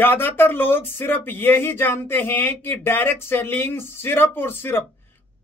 ज्यादातर लोग सिर्फ यही जानते हैं कि डायरेक्ट सेलिंग सिर्फ और सिर्फ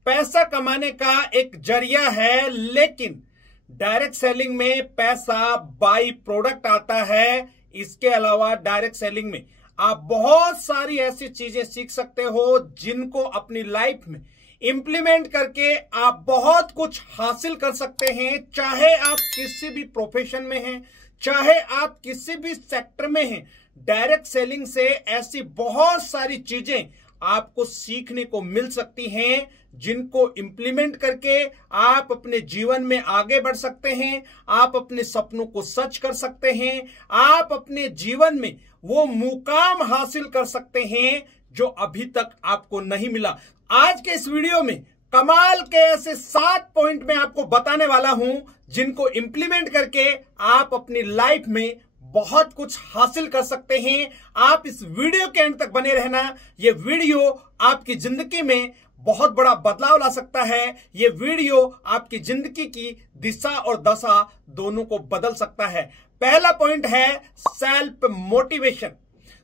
पैसा कमाने का एक जरिया है, लेकिन डायरेक्ट सेलिंग में पैसा बाई प्रोडक्ट आता है। इसके अलावा डायरेक्ट सेलिंग में आप बहुत सारी ऐसी चीजें सीख सकते हो जिनको अपनी लाइफ में इंप्लीमेंट करके आप बहुत कुछ हासिल कर सकते हैं। चाहे आप किसी भी प्रोफेशन में हैं, चाहे आप किसी भी सेक्टर में हैं, डायरेक्ट सेलिंग से ऐसी बहुत सारी चीजें आपको सीखने को मिल सकती हैं जिनको इंप्लीमेंट करके आप अपने जीवन में आगे बढ़ सकते हैं। आप अपने सपनों को सच कर सकते हैं। आप अपने जीवन में वो मुकाम हासिल कर सकते हैं जो अभी तक आपको नहीं मिला। आज के इस वीडियो में कमाल के ऐसे 7 पॉइंट मैं आपको बताने वाला हूं जिनको इंप्लीमेंट करके आप अपनी लाइफ में बहुत कुछ हासिल कर सकते हैं। आप इस वीडियो के एंड तक बने रहना। ये वीडियो आपकी जिंदगी में बहुत बड़ा बदलाव ला सकता है। ये वीडियो आपकी जिंदगी की दिशा और दशा दोनों को बदल सकता है। पहला पॉइंट है सेल्फ मोटिवेशन।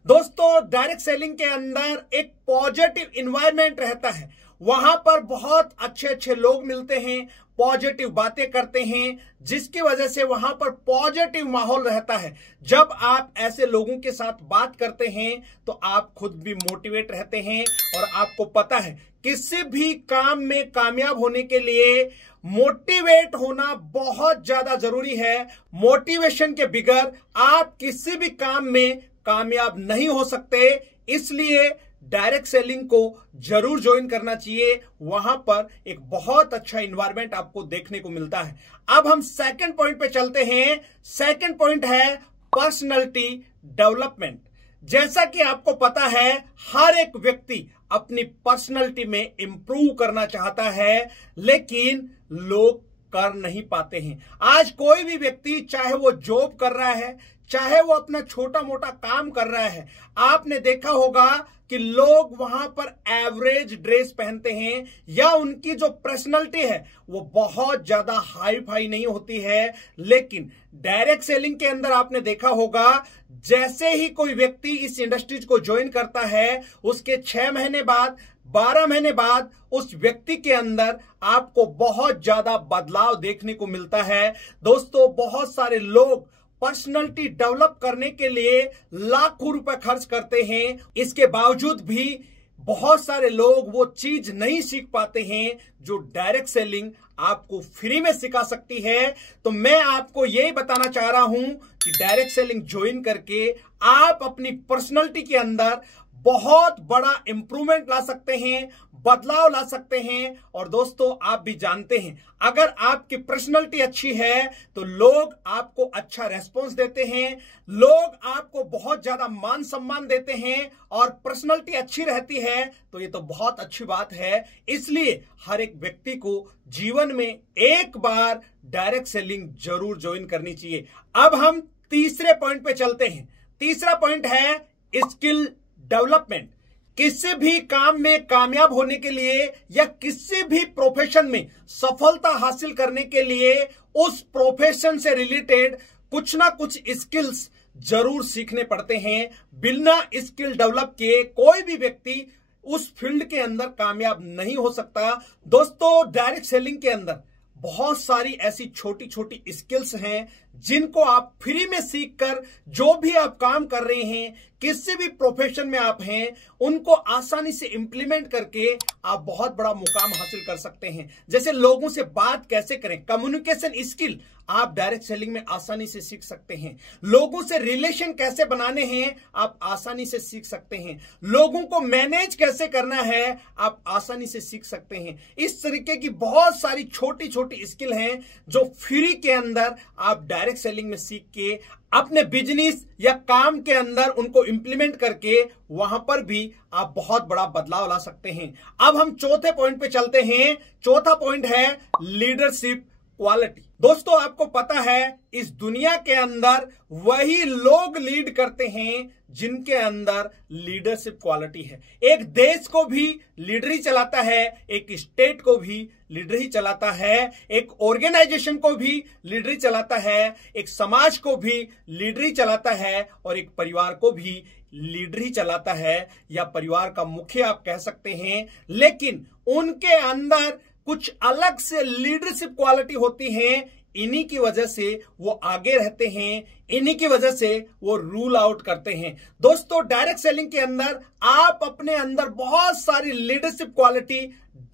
दोस्तों, डायरेक्ट सेलिंग के अंदर एक पॉजिटिव इन्वायरमेंट रहता है। वहां पर बहुत अच्छे अच्छे लोग मिलते हैं, पॉजिटिव बातें करते हैं, जिसकी वजह से वहां पर पॉजिटिव माहौल रहता है। जब आप ऐसे लोगों के साथ बात करते हैं तो आप खुद भी मोटिवेट रहते हैं। और आपको पता है, किसी भी काम में कामयाब होने के लिए मोटिवेट होना बहुत ज्यादा जरूरी है। मोटिवेशन के बिगर आप किसी भी काम में कामयाब नहीं हो सकते। इसलिए डायरेक्ट सेलिंग को जरूर ज्वाइन करना चाहिए। वहां पर एक बहुत अच्छा इन्वायरमेंट आपको देखने को मिलता है। अब हम सेकंड पॉइंट पे चलते हैं। सेकंड पॉइंट है पर्सनालिटी डेवलपमेंट। जैसा कि आपको पता है, हर एक व्यक्ति अपनी पर्सनालिटी में इंप्रूव करना चाहता है, लेकिन लोग कर नहीं पाते हैं। आज कोई भी व्यक्ति, चाहे वो जॉब कर रहा है, चाहे वो अपना छोटा मोटा काम कर रहा है, आपने देखा होगा कि लोग वहां पर एवरेज ड्रेस पहनते हैं या उनकी जो पर्सनालिटी है वो बहुत ज्यादा हाई फाई नहीं होती है। लेकिन डायरेक्ट सेलिंग के अंदर आपने देखा होगा, जैसे ही कोई व्यक्ति इस इंडस्ट्री को ज्वाइन करता है, उसके 6 महीने बाद, 12 महीने बाद उस व्यक्ति के अंदर आपको बहुत ज्यादा बदलाव देखने को मिलता है। दोस्तों, बहुत सारे लोग पर्सनालिटी डेवलप करने के लिए लाखों रुपए खर्च करते हैं। इसके बावजूद भी बहुत सारे लोग वो चीज नहीं सीख पाते हैं जो डायरेक्ट सेलिंग आपको फ्री में सिखा सकती है। तो मैं आपको यही बताना चाह रहा हूं कि डायरेक्ट सेलिंग ज्वाइन करके आप अपनी पर्सनालिटी के अंदर बहुत बड़ा इंप्रूवमेंट ला सकते हैं, बदलाव ला सकते हैं। और दोस्तों, आप भी जानते हैं, अगर आपकी पर्सनालिटी अच्छी है तो लोग आपको अच्छा रेस्पॉन्स देते हैं, लोग आपको बहुत ज्यादा मान सम्मान देते हैं। और पर्सनालिटी अच्छी रहती है तो ये तो बहुत अच्छी बात है। इसलिए हर एक व्यक्ति को जीवन में एक बार डायरेक्ट सेलिंग जरूर ज्वाइन करनी चाहिए। अब हम तीसरे पॉइंट पे चलते हैं। तीसरा पॉइंट है स्किल डेवलपमेंट। किसी भी काम में कामयाब होने के लिए या किसी भी प्रोफेशन में सफलता हासिल करने के लिए उस प्रोफेशन से रिलेटेड कुछ ना कुछ स्किल्स जरूर सीखने पड़ते हैं। बिना स्किल डेवलप किए कोई भी व्यक्ति उस फील्ड के अंदर कामयाब नहीं हो सकता। दोस्तों, डायरेक्ट सेलिंग के अंदर बहुत सारी ऐसी छोटी छोटी स्किल्स हैं जिनको आप फ्री में सीखकर जो भी आप काम कर रहे हैं, किसी भी प्रोफेशन में आप हैं, उनको आसानी से इंप्लीमेंट करके आप बहुत बड़ा मुकाम हासिल कर सकते हैं। जैसे लोगों से बात कैसे करें, कम्युनिकेशन स्किल आप डायरेक्ट सेलिंग में आसानी से सीख सकते हैं। लोगों से रिलेशन कैसे बनाने हैं आप आसानी से सीख सकते हैं। लोगों को मैनेज कैसे करना है आप आसानी से सीख सकते हैं। इस तरीके की बहुत सारी छोटी छोटी स्किल हैं जो फ्री के अंदर आप डायरेक्ट सेलिंग में सीख के अपने बिजनेस या काम के अंदर उनको इंप्लीमेंट करके वहां पर भी आप बहुत बड़ा बदलाव ला सकते हैं। अब हम चौथे पॉइंट पे चलते हैं। चौथा पॉइंट है लीडरशिप क्वालिटी। दोस्तों आपको पता है इस दुनिया के अंदर वही लोग लीड करते हैं जिनके अंदर लीडरशिप क्वालिटी है। एक देश को भी लीडर ही चलाता है, एक स्टेट को भी लीडर ही चलाता है, एक ऑर्गेनाइजेशन को भी लीडर ही चलाता है, एक समाज को भी लीडर ही चलाता है और एक परिवार को भी लीडर ही चलाता है, या परिवार का मुखिया आप कह सकते हैं। लेकिन उनके अंदर कुछ अलग से लीडरशिप क्वालिटी होती है, इन्हीं की वजह से वो आगे रहते हैं, इन्हीं की वजह से वो रूल आउट करते हैं। दोस्तों डायरेक्ट सेलिंग के अंदर आप अपने अंदर बहुत सारी लीडरशिप क्वालिटी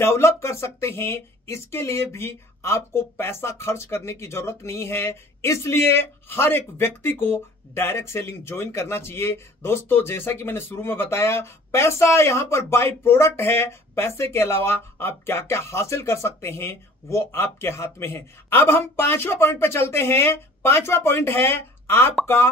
डेवलप कर सकते हैं। इसके लिए भी आपको पैसा खर्च करने की जरूरत नहीं है, इसलिए हर एक व्यक्ति को डायरेक्ट सेलिंग ज्वाइन करना चाहिए। दोस्तों जैसा कि मैंने शुरू में बताया, पैसा यहां पर बाय प्रोडक्ट है, पैसे के अलावा आप क्या क्या हासिल कर सकते हैं वो आपके हाथ में है। अब हम 5वां पॉइंट पे चलते हैं। 5वां पॉइंट है आपका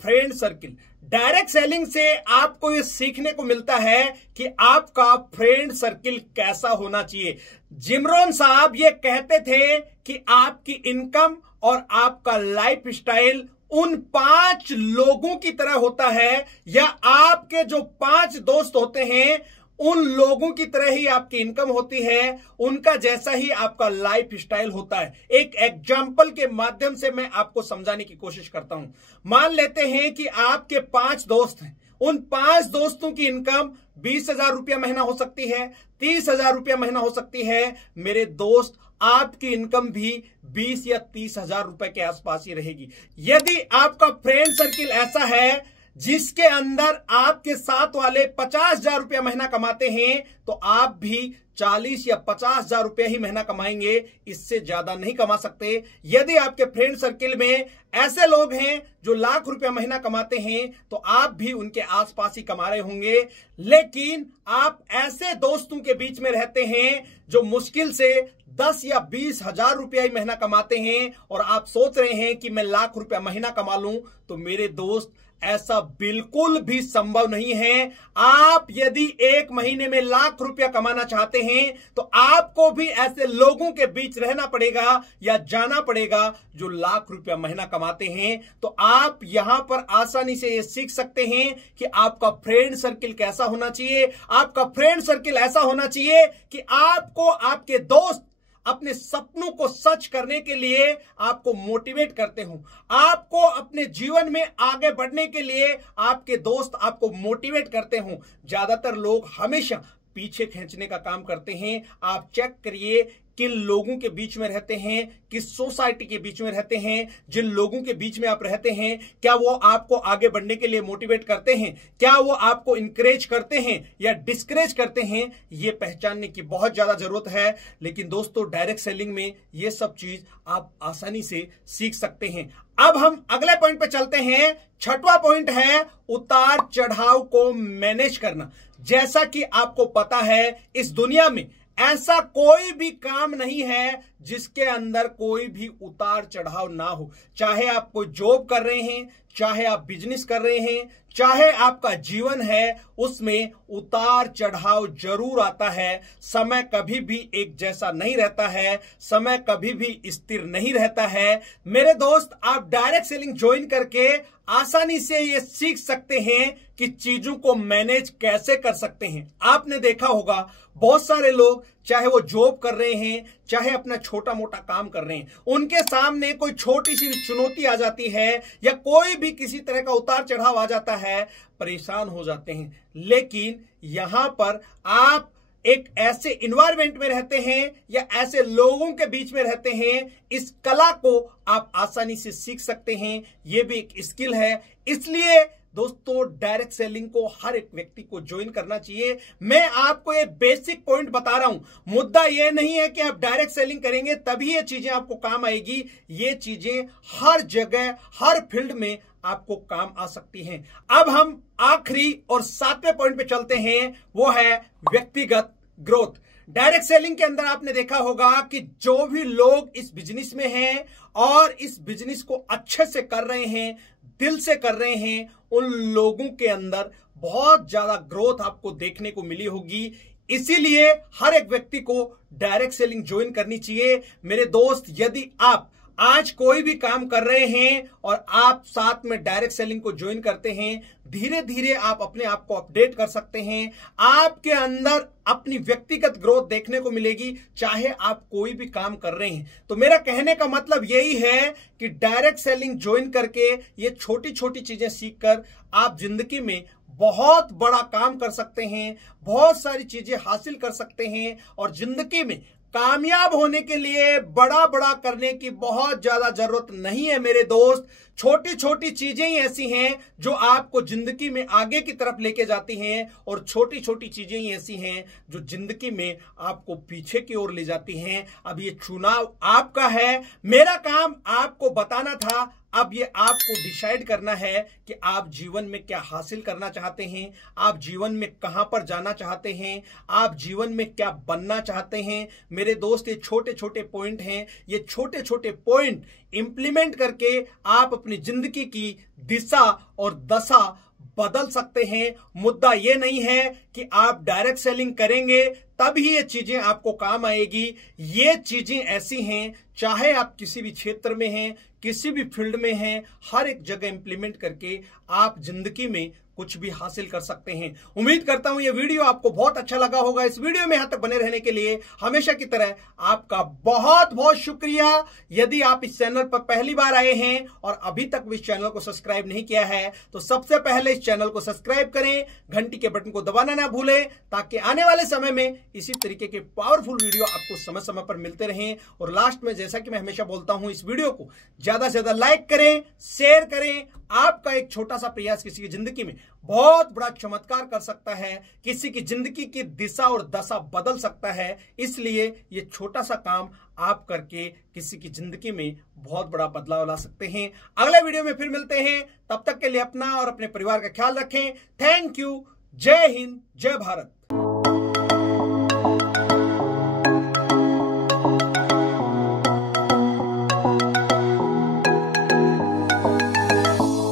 फ्रेंड सर्किल। डायरेक्ट सेलिंग से आपको ये सीखने को मिलता है कि आपका फ्रेंड सर्किल कैसा होना चाहिए। जिम रोहन साहब ये कहते थे कि आपकी इनकम और आपका लाइफ स्टाइल उन 5 लोगों की तरह होता है, या आपके जो 5 दोस्त होते हैं उन लोगों की तरह ही आपकी इनकम होती है, उनका जैसा ही आपका लाइफ स्टाइल होता है। एक एग्जाम्पल के माध्यम से मैं आपको समझाने की कोशिश करता हूं। मान लेते हैं कि आपके 5 दोस्त हैं, उन 5 दोस्तों की इनकम 20,000 रुपया महीना हो सकती है, 30,000 रुपया महीना हो सकती है। मेरे दोस्त आपकी इनकम भी 20 या 30,000 रुपए के आसपास ही रहेगी। यदि आपका फ्रेंड सर्किल ऐसा है जिसके अंदर आपके साथ वाले 50,000 रुपया महीना कमाते हैं, तो आप भी 40 या 50,000 रुपया ही महीना कमाएंगे, इससे ज्यादा नहीं कमा सकते। यदि आपके फ्रेंड सर्किल में ऐसे लोग हैं जो लाख रुपया महीना कमाते हैं, तो आप भी उनके आसपास ही कमा रहे होंगे। लेकिन आप ऐसे दोस्तों के बीच में रहते हैं जो मुश्किल से 10 या 20,000 रुपया ही महीना कमाते हैं, और आप सोच रहे हैं कि मैं लाख रुपया महीना कमा लूं। तो मेरे दोस्त ऐसा बिल्कुल भी संभव नहीं है। आप यदि एक महीने में लाख रुपया कमाना चाहते हैं तो आपको भी ऐसे लोगों के बीच रहना पड़ेगा या जाना पड़ेगा जो लाख रुपया महीना कमाते हैं। तो आप यहां पर आसानी से ये सीख सकते हैं कि आपका फ्रेंड सर्किल कैसा होना चाहिए। आपका फ्रेंड सर्किल ऐसा होना चाहिए कि आपको आपके दोस्त अपने सपनों को सच करने के लिए आपको मोटिवेट करते हो, आपको अपने जीवन में आगे बढ़ने के लिए आपके दोस्त आपको मोटिवेट करते हो। ज्यादातर लोग हमेशा पीछे खींचने का काम करते हैं। आप चेक करिए किन लोगों के बीच में रहते हैं, किस सोसाइटी के बीच में रहते हैं। जिन लोगों के बीच में आप रहते हैं, क्या वो आपको आगे बढ़ने के लिए मोटिवेट करते हैं, क्या वो आपको इंकरेज करते हैं या डिस्करेज करते हैं, ये पहचानने की बहुत ज्यादा जरूरत है। लेकिन दोस्तों डायरेक्ट सेलिंग में ये सब चीज आप आसानी से सीख सकते हैं। अब हम अगले पॉइंट पे चलते हैं। 6वां पॉइंट है उतार चढ़ाव को मैनेज करना। जैसा कि आपको पता है इस दुनिया में ऐसा कोई भी काम नहीं है जिसके अंदर कोई भी उतार चढ़ाव ना हो। चाहे आप कोई जॉब कर रहे हैं, चाहे आप बिजनेस कर रहे हैं, चाहे आपका जीवन है, उसमें उतार चढ़ाव जरूर आता है। समय कभी भी एक जैसा नहीं रहता है, समय कभी भी स्थिर नहीं रहता है। मेरे दोस्त आप डायरेक्ट सेलिंग ज्वाइन करके आसानी से ये सीख सकते हैं कि चीजों को मैनेज कैसे कर सकते हैं। आपने देखा होगा बहुत सारे लोग चाहे वो जॉब कर रहे हैं, चाहे अपना छोटा मोटा काम कर रहे हैं, उनके सामने कोई छोटी सी चुनौती आ जाती है या कोई भी किसी तरह का उतार चढ़ाव आ जाता है, परेशान हो जाते हैं। लेकिन यहां पर आप एक ऐसे इन्वायरमेंट में रहते हैं या ऐसे लोगों के बीच में रहते हैं, इस कला को आप आसानी से सीख सकते हैं। यह भी एक स्किल है। इसलिए दोस्तों डायरेक्ट सेलिंग को हर एक व्यक्ति को ज्वाइन करना चाहिए। मैं आपको ये बेसिक पॉइंट बता रहा हूं। मुद्दा ये नहीं है कि आप डायरेक्ट सेलिंग करेंगे तभी ये चीजें आपको काम आएगी। ये चीजें हर जगह हर फील्ड में आपको काम आ सकती हैं। अब हम आखिरी और 7वें पॉइंट पे चलते हैं, वो है व्यक्तिगत ग्रोथ। डायरेक्ट सेलिंग के अंदर आपने देखा होगा कि जो भी लोग इस बिजनेस में हैं और इस बिजनेस को अच्छे से कर रहे हैं, दिल से कर रहे हैं, उन लोगों के अंदर बहुत ज्यादा ग्रोथ आपको देखने को मिली होगी। इसीलिए हर एक व्यक्ति को डायरेक्ट सेलिंग ज्वाइन करनी चाहिए। मेरे दोस्त, यदि आप आज कोई भी काम कर रहे हैं और आप साथ में डायरेक्ट सेलिंग को ज्वाइन करते हैं, धीरे धीरे आप अपने आप को अपडेट कर सकते हैं। आपके अंदर अपनी व्यक्तिगत ग्रोथ देखने को मिलेगी, चाहे आप कोई भी काम कर रहे हैं। तो मेरा कहने का मतलब यही है कि डायरेक्ट सेलिंग ज्वाइन करके ये छोटी छोटी चीजें सीखकर आप जिंदगी में बहुत बड़ा काम कर सकते हैं, बहुत सारी चीजें हासिल कर सकते हैं और जिंदगी में कामयाब होने के लिए बड़ा बड़ा करने की बहुत ज्यादा जरूरत नहीं है मेरे दोस्त। छोटी छोटी चीजें ही ऐसी हैं जो आपको जिंदगी में आगे की तरफ लेके जाती हैं और छोटी छोटी चीजें ही ऐसी हैं जो जिंदगी में आपको पीछे की ओर ले जाती हैं। अब ये चुनाव आपका है, मेरा काम आपको बताना था। अब ये आपको डिसाइड करना है कि आप जीवन में क्या हासिल करना चाहते हैं, आप जीवन में कहां पर जाना चाहते हैं, आप जीवन में क्या बनना चाहते हैं। मेरे दोस्त, ये छोटे छोटे पॉइंट हैं, ये छोटे छोटे पॉइंट इंप्लीमेंट करके आप अपनी जिंदगी की दिशा और दशा बदल सकते हैं। मुद्दा ये नहीं है कि आप डायरेक्ट सेलिंग करेंगे तभी ये चीजें आपको काम आएगी। ये चीजें ऐसी हैं, चाहे आप किसी भी क्षेत्र में हैं, किसी भी फील्ड में हैं, हर एक जगह इंप्लीमेंट करके आप जिंदगी में कुछ भी हासिल कर सकते हैं। उम्मीद करता हूं ये वीडियो आपको बहुत अच्छा लगा होगा। इस वीडियो में यहां तक बने रहने के लिए हमेशा की तरह आपका बहुत बहुत शुक्रिया। यदि आप इस चैनल पर पहली बार आए हैं और अभी तक भी इस चैनल को सब्सक्राइब नहीं किया है तो सबसे पहले इस चैनल को सब्सक्राइब करें, घंटी के बटन को दबाना ना भूलें, ताकि आने वाले समय में इसी तरीके के पावरफुल वीडियो आपको समय समय पर मिलते रहें। और लास्ट में, जैसा कि मैं हमेशा बोलता हूं, इस वीडियो को ज्यादा से ज्यादा लाइक करें, शेयर करें। आपका एक छोटा सा प्रयास किसी की जिंदगी में बहुत बड़ा चमत्कार कर सकता है, किसी की जिंदगी की दिशा और दशा बदल सकता है। इसलिए ये छोटा सा काम आप करके किसी की जिंदगी में बहुत बड़ा बदलाव ला सकते हैं। अगले वीडियो में फिर मिलते हैं, तब तक के लिए अपना और अपने परिवार का ख्याल रखें। Thank you. जय हिंद, जय भारत।